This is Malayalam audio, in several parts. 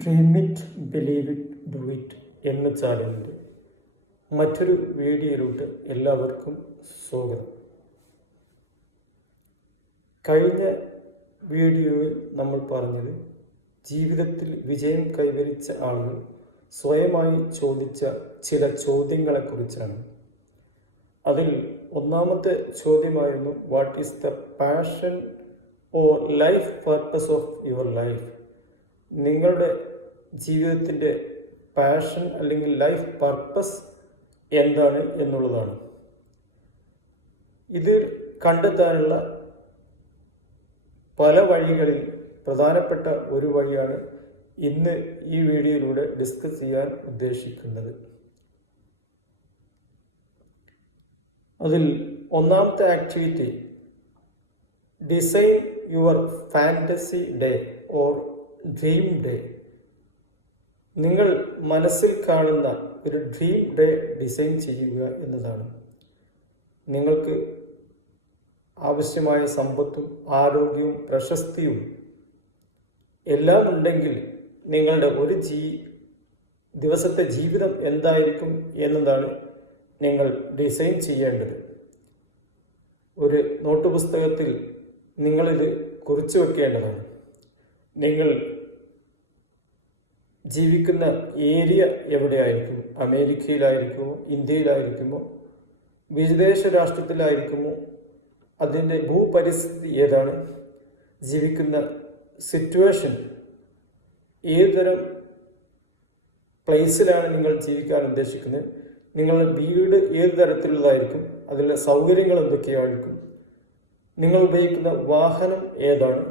Dream it, believe it, do it എന്ന ചാനലിൻ്റെ മറ്റൊരു വീഡിയോയിലോട്ട് എല്ലാവർക്കും സ്വാഗതം. കഴിഞ്ഞ വീഡിയോയിൽ നമ്മൾ പറഞ്ഞത് ജീവിതത്തിൽ വിജയം കൈവരിച്ച ആളുകൾ സ്വയമായി ചോദിച്ച ചില ചോദ്യങ്ങളെക്കുറിച്ചാണ്. അതിൽ ഒന്നാമത്തെ ചോദ്യമായിരുന്നു, what is the passion or life purpose of your life? നിങ്ങളുടെ ജീവിതത്തിൻ്റെ പാഷൻ അല്ലെങ്കിൽ ലൈഫ് പർപ്പസ് എന്താണ് എന്നുള്ളതാണ്. ഇത് കണ്ടെത്താനുള്ള പല വഴികളിൽ പ്രധാനപ്പെട്ട ഒരു വഴിയാണ് ഇന്ന് ഈ വീഡിയോയിലൂടെ ഡിസ്കസ് ചെയ്യാൻ ഉദ്ദേശിക്കുന്നത്. അതിൽ ഒന്നാമത്തെ activity, design your fantasy day or dream day. നിങ്ങൾ മനസ്സിൽ കാണുന്ന ഒരു ഡ്രീം ഡേ ഡിസൈൻ ചെയ്യുക എന്നതാണ്. നിങ്ങൾക്ക് ആവശ്യമായ സമ്പത്തും ആരോഗ്യവും പ്രശസ്തിയും എല്ലാം ഉണ്ടെങ്കിൽ നിങ്ങളുടെ ഒരു ദിവസത്തെ ജീവിതം എന്തായിരിക്കും എന്നതാണ് നിങ്ങൾ ഡിസൈൻ ചെയ്യേണ്ടത്. ഒരു നോട്ട് പുസ്തകത്തിൽ നിങ്ങളിത് കുറിച്ചു വെക്കേണ്ടതാണ്. നിങ്ങൾ ജീവിക്കുന്ന ഏരിയ എവിടെയായിരിക്കും? അമേരിക്കയിലായിരിക്കുമോ, ഇന്ത്യയിലായിരിക്കുമോ, വിദേശ രാഷ്ട്രത്തിലായിരിക്കുമോ? അതിൻ്റെ ഭൂപരിസ്ഥിതി ഏതാണ്? ജീവിക്കുന്ന സിറ്റുവേഷൻ, ഏതുതരം പ്ലേസിലാണ് നിങ്ങൾ ജീവിക്കാൻ ഉദ്ദേശിക്കുന്നത്? നിങ്ങളുടെ വീട് ഏത് തരത്തിലുള്ളതായിരിക്കും? അതിലെ സൗകര്യങ്ങൾ എന്തൊക്കെയായിരിക്കും? നിങ്ങൾ ഉപയോഗിക്കുന്ന വാഹനം ഏതാണ്?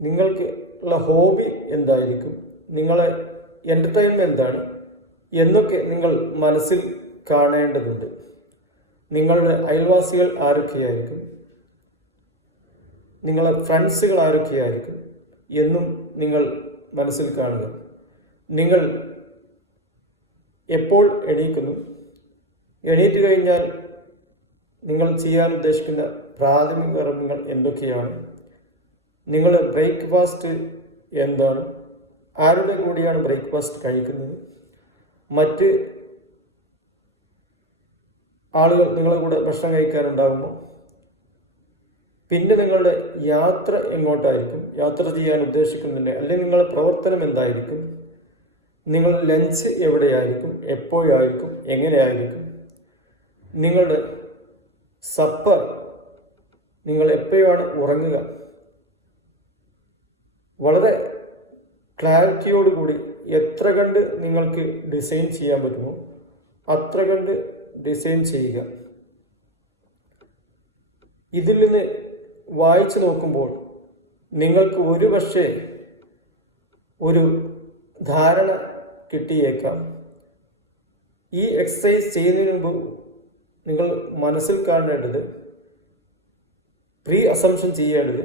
നിങ്ങൾക്ക് ഉള്ള ഹോബി എന്തായിരിക്കും? നിങ്ങളെ എൻ്റർടൈൻമെൻറ്റ് എന്താണ് എന്നൊക്കെ നിങ്ങൾ മനസ്സിൽ കാണേണ്ടതുണ്ട്. നിങ്ങളുടെ അയൽവാസികൾ ആരൊക്കെയായിരിക്കും? നിങ്ങളെ ഫ്രണ്ട്സുകൾ ആരൊക്കെയായിരിക്കും എന്നും നിങ്ങൾ മനസ്സിൽ കാണുക. നിങ്ങൾ എപ്പോൾ എണീക്കുന്നു? എണീറ്റ് കഴിഞ്ഞാൽ നിങ്ങൾ ചെയ്യാൻ ഉദ്ദേശിക്കുന്ന പ്രാഥമിക കർമ്മങ്ങൾ എന്തൊക്കെയാണ്? നിങ്ങളുടെ ബ്രേക്ക്ഫാസ്റ്റ് എന്താണ്? ആരുടെ കൂടിയാണ് ബ്രേക്ക്ഫാസ്റ്റ് കഴിക്കുന്നത്? മറ്റ് ആളുകൾ നിങ്ങളുടെ കൂടെ ഭക്ഷണം കഴിക്കാനുണ്ടാകുമോ? പിന്നെ നിങ്ങളുടെ യാത്ര എങ്ങോട്ടായിരിക്കും? യാത്ര ചെയ്യാൻ ഉദ്ദേശിക്കുന്നുണ്ട് അല്ലെങ്കിൽ നിങ്ങളുടെ പ്രവർത്തനം എന്തായിരിക്കും? നിങ്ങൾ ലഞ്ച് എവിടെയായിരിക്കും? എപ്പോഴായിരിക്കും? എങ്ങനെയായിരിക്കും? നിങ്ങളുടെ സപ്പർ, നിങ്ങൾ എപ്പോഴാണ് ഉറങ്ങുക? വളരെ ക്ലാരിറ്റിയോടുകൂടി എത്ര കണ്ട് നിങ്ങൾക്ക് ഡിസൈൻ ചെയ്യാൻ പറ്റുമോ അത്ര കണ്ട് ഡിസൈൻ ചെയ്യുക. ഇതിൽ നിന്ന് വായിച്ചു നോക്കുമ്പോൾ നിങ്ങൾക്ക് ഒരുപക്ഷെ ഒരു ധാരണ കിട്ടിയേക്കാം. ഈ എക്സസൈസ് ചെയ്യുന്നതിന് മുമ്പ് നിങ്ങൾ മനസ്സിൽ കാണേണ്ടത്, പ്രീ അസംഷൻ ചെയ്യേണ്ടത്,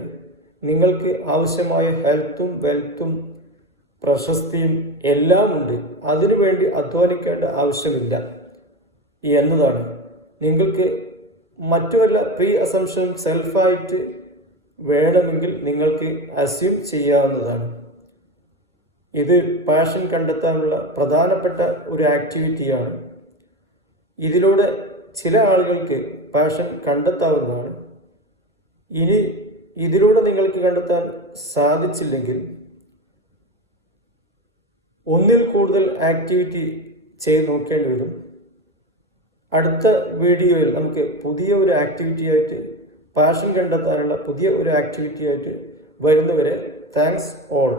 നിങ്ങൾക്ക് ആവശ്യമായ ഹെൽത്തും വെൽത്തും പ്രശസ്തിയും എല്ലാം ഉണ്ട്, അതിനുവേണ്ടി അധ്വാനിക്കേണ്ട ആവശ്യമില്ല എന്നതാണ്. നിങ്ങൾക്ക് മറ്റു വല്ല പ്രീ അസംഷനും സെൽഫായിട്ട് വേണമെങ്കിൽ നിങ്ങൾക്ക് അസ്യൂം ചെയ്യാവുന്നതാണ്. ഇത് പാഷൻ കണ്ടെത്താനുള്ള പ്രധാനപ്പെട്ട ഒരു ആക്ടിവിറ്റിയാണ്. ഇതിലൂടെ ചില ആളുകൾക്ക് പാഷൻ കണ്ടെത്താവുന്നതാണ്. ഇനി ഇതിലൂടെ നിങ്ങൾക്ക് കണ്ടെത്താൻ സാധിച്ചില്ലെങ്കിൽ ഒന്നിൽ കൂടുതൽ ആക്ടിവിറ്റി ചെയ്ത് നോക്കേണ്ടി വരും. അടുത്ത വീഡിയോയിൽ നമുക്ക് പുതിയ ഒരു ആക്ടിവിറ്റി ആയിട്ട്, പാഷൻ കണ്ടെത്താനുള്ള പുതിയ ഒരു ആക്ടിവിറ്റി ആയിട്ട് വരുന്നവരെ താങ്ക്സ് ഓൾ.